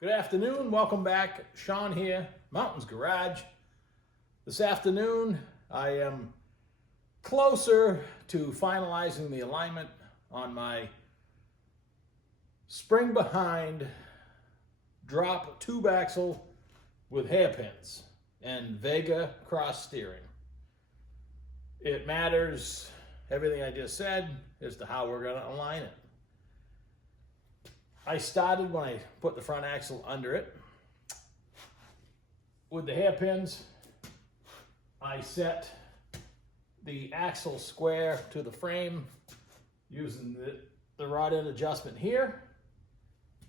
Good afternoon, welcome back. Sean here, Mountains Garage. This afternoon, I am closer to finalizing the alignment on my spring behind drop tube axle with hairpins and Vega cross steering. It matters, everything I just said, as to how we're gonna align it. I started when I put the front axle under it. With the hairpins, I set the axle square to the frame using the rod end adjustment here.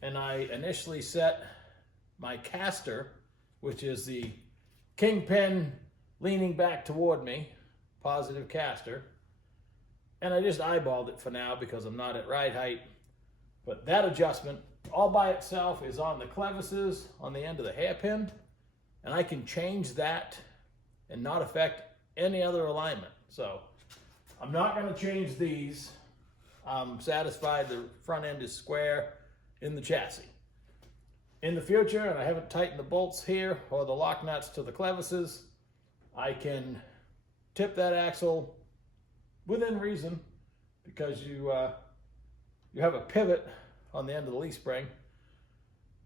And I initially set my caster, which is the kingpin leaning back toward me, positive caster. And I just eyeballed it for now because I'm not at ride height. But that adjustment all by itself is on the clevises on the end of the hairpin, and I can change that and not affect any other alignment. So I'm not going to change these. I'm satisfied the front end is square in the chassis. In the future, and I haven't tightened the bolts here or the lock nuts to the clevises, I can tip that axle within reason because you have a pivot on the end of the leaf spring,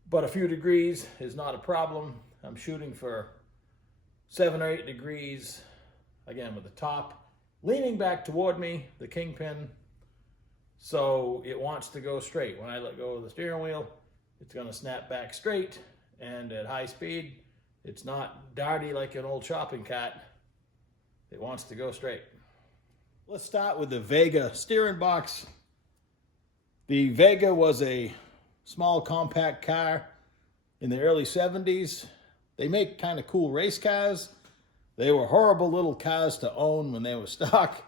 but a few degrees is not a problem. I'm shooting for 7 or 8 degrees, again with the top leaning back toward me, the kingpin, so it wants to go straight. When I let go of the steering wheel, it's going to snap back straight, and at high speed, it's not darty like an old shopping cart. It wants to go straight. Let's start with the Vega steering box. The Vega was a small compact car in the early 70s. They make kind of cool race cars. They were horrible little cars to own when they were stock,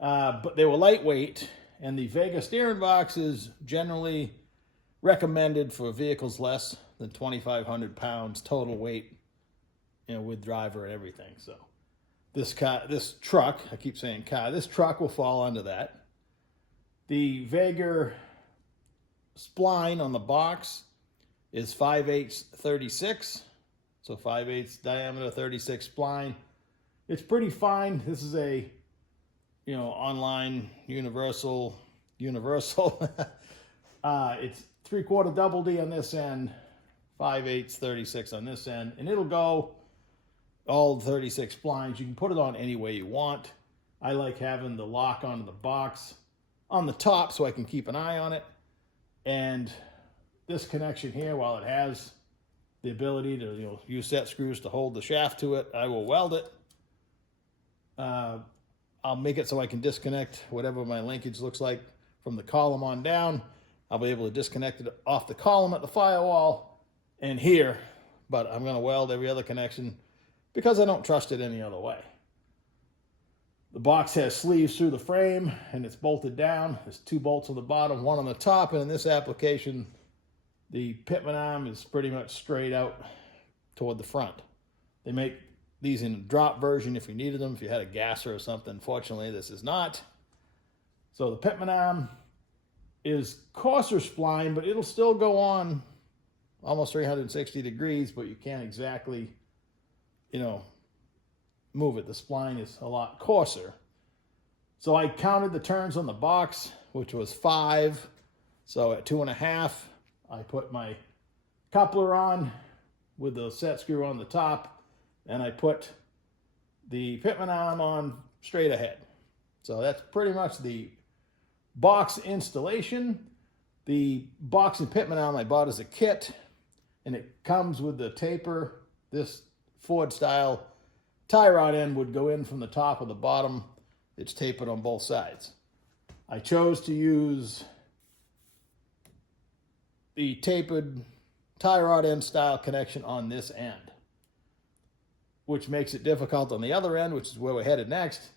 but they were lightweight, and the Vega steering box is generally recommended for vehicles less than 2,500 pounds total weight, with driver and everything. So this truck, I keep saying car, this truck will fall under that. The Vega spline on the box is 5/8 36, so 5/8 diameter, 36 spline. It's pretty fine. This is a, online universal. It's 3/4 double D on this end, 5/8 36 on this end, and it'll go all 36 splines. You can put it on any way you want. I like having the lock onto the box on the top so I can keep an eye on it. And this connection here, while it has the ability to use set screws to hold the shaft to it, I will weld it. I'll make it so I can disconnect whatever my linkage looks like from the column on down. I'll be able to disconnect it off the column at the firewall and here, but I'm going to weld every other connection because I don't trust it any other way. The box has sleeves through the frame, and it's bolted down. There's 2 bolts on the bottom, 1 on the top, and in this application, the pitman arm is pretty much straight out toward the front. They make these in a drop version if you needed them, if you had a gasser or something. Fortunately, this is not. So the pitman arm is coarser spline, but it'll still go on almost 360 degrees, but you can't exactly, move it. The spline is a lot coarser. So I counted the turns on the box, which was 5. So at 2.5, I put my coupler on with the set screw on the top, and I put the pitman arm on straight ahead. So that's pretty much the box installation. The box and pitman arm I bought as a kit, and it comes with the taper. This Ford style tie rod end would go in from the top or the bottom. It's tapered on both sides. I chose to use the tapered tie rod end style connection on this end, which makes it difficult on the other end, which is where we're headed next,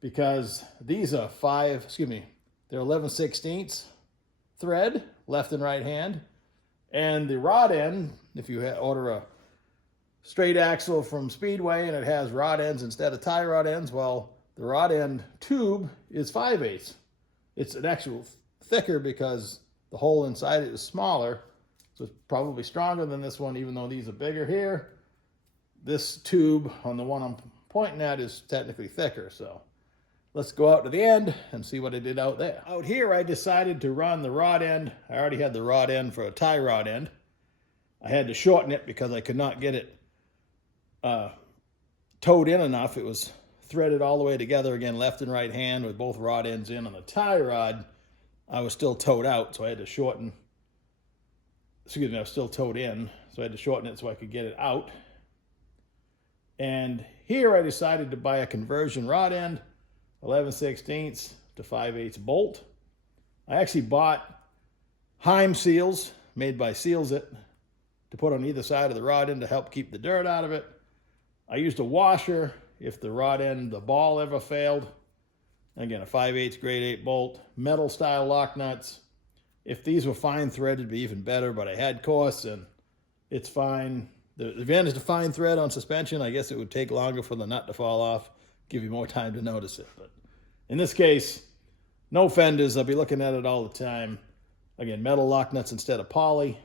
because these are they're 11/16 thread, left and right hand, and the rod end, if you order a straight axle from Speedway and it has rod ends instead of tie rod ends, well, the rod end tube is 5/8. It's an actual thicker because the hole inside it is smaller, So it's probably stronger than this one, even though these are bigger here. This tube on the one I'm pointing at is technically thicker. So let's go out to the end and see what I did out there. Out here, I decided to run the rod end. I already had the rod end for a tie rod end. I had to shorten it because I could not get it towed in enough. It was threaded all the way together again, left and right hand with both rod ends in. On the tie rod, I was still towed out, so I had to shorten. Excuse me, I was still towed in, so I had to shorten it so I could get it out. And here I decided to buy a conversion rod end, 11/16 to 5/8 bolt. I actually bought Heim seals made by Seals It to put on either side of the rod end to help keep the dirt out of it. I used a washer if the rod end, the ball ever failed. Again, a 5/8 grade 8 bolt, metal style lock nuts. If these were fine thread, it'd be even better, but I had course and it's fine. The advantage to fine thread on suspension, I guess it would take longer for the nut to fall off, give you more time to notice it. But in this case, no fenders. I'll be looking at it all the time. Again, metal lock nuts instead of poly,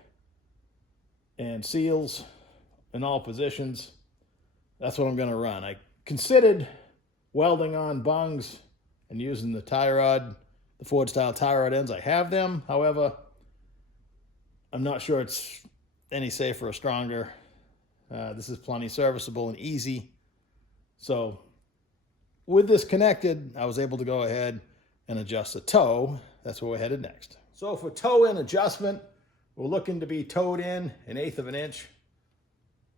and seals in all positions. That's what I'm going to run. I considered welding on bungs and using the tie rod, the Ford style tie rod ends. I have them. However, I'm not sure it's any safer or stronger. This is plenty serviceable and easy. So with this connected, I was able to go ahead and adjust the toe. That's where we're headed next. So for toe in adjustment, we're looking to be towed in 1/8 of an inch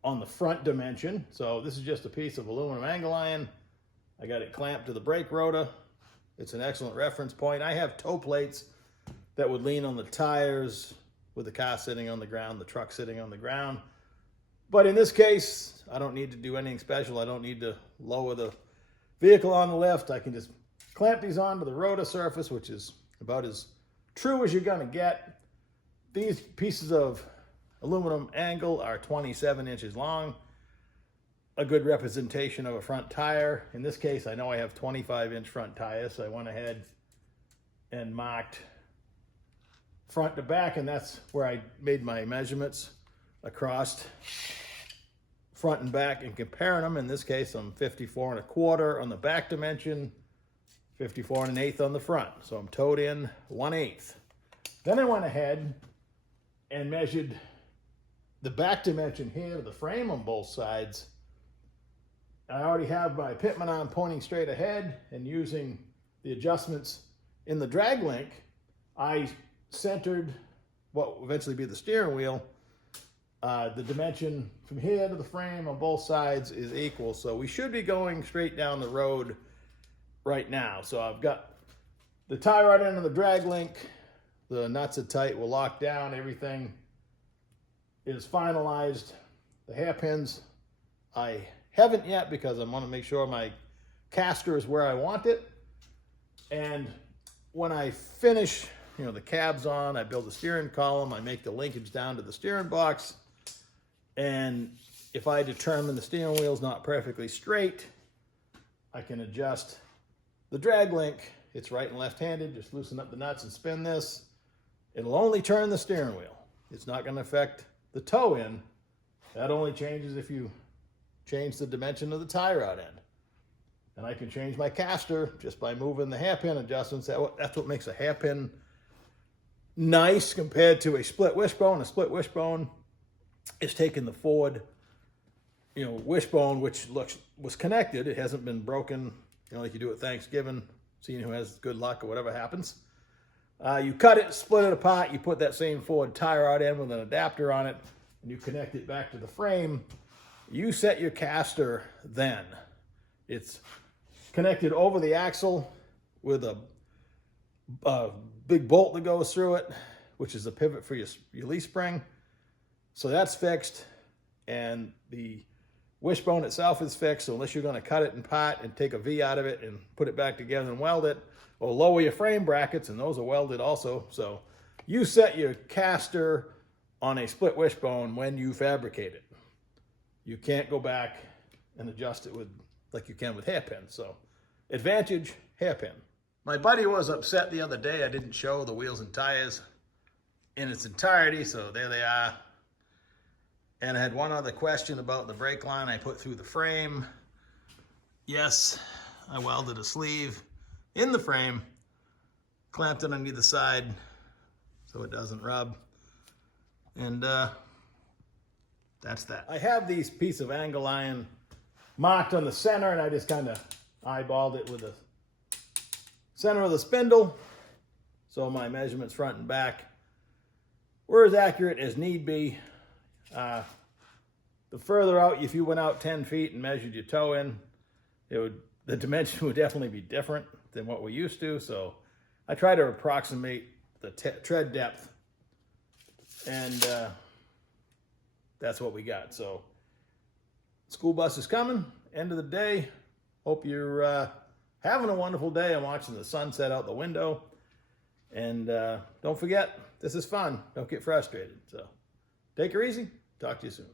on the front dimension. So this is just a piece of aluminum angle iron. I got it clamped to the brake rotor. It's an excellent reference point. I have toe plates that would lean on the tires with the car sitting on the ground, the truck sitting on the ground. But in this case, I don't need to do anything special. I don't need to lower the vehicle on the lift. I can just clamp these onto the rotor surface, which is about as true as you're gonna get. These pieces of aluminum angle are 27 inches long. A good representation of a front tire. In this case, I know I have 25-inch front tires, so I went ahead and marked front to back, and that's where I made my measurements across front and back and comparing them. In this case, I'm 54 1/4 on the back dimension, 54 1/8 on the front. So I'm towed in 1/8. Then I went ahead and measured the back dimension here to the frame on both sides. I already have my pitman arm pointing straight ahead, and using the adjustments in the drag link, I centered what will eventually be the steering wheel. The dimension from here to the frame on both sides is equal, so we should be going straight down the road right now. So I've got the tie rod end of the drag link. The nuts are tight, we're locked down, everything is finalized. The hairpins, I haven't yet because I want to make sure my caster is where I want it. And when I finish, the cab's on, I build the steering column, I make the linkage down to the steering box. And if I determine the steering wheel's not perfectly straight, I can adjust the drag link. It's right and left-handed. Just loosen up the nuts and spin this. It'll only turn the steering wheel. It's not going to affect the toe in. That only changes if you change the dimension of the tie rod end. And I can change my caster just by moving the hairpin adjustments. That's what makes a hairpin nice compared to a split wishbone. A split wishbone is taking the Ford, wishbone, which was connected. It hasn't been broken, like you do at Thanksgiving, seeing who has good luck or whatever happens. You cut it, split it apart, you put that same Ford tie rod in with an adapter on it, and you connect it back to the frame. You set your caster then. It's connected over the axle with a big bolt that goes through it, which is a pivot for your leaf spring. So that's fixed, and the wishbone itself is fixed. So unless you're going to cut it in part and take a V out of it and put it back together and weld it, or lower your frame brackets, and those are welded also. So you set your caster on a split wishbone when you fabricate it. You can't go back and adjust it like you can with hairpins. So advantage, hairpin. My buddy was upset the other day I didn't show the wheels and tires in its entirety, so there they are. And I had one other question about the brake line I put through the frame. Yes, I welded a sleeve in the frame, clamped it on either side so it doesn't rub. And that's that. I have these pieces of angle iron marked on the center, and I just kind of eyeballed it with the center of the spindle, so my measurements front and back were as accurate as need be. The further out, if you went out 10 feet and measured your toe in, the dimension would definitely be different than what we used to. So I try to approximate the tread depth, and that's what we got. So school bus is coming, end of the day. Hope you're having a wonderful day. I'm watching the sunset out the window. And don't forget, this is fun. Don't get frustrated. So take her easy. Talk to you soon.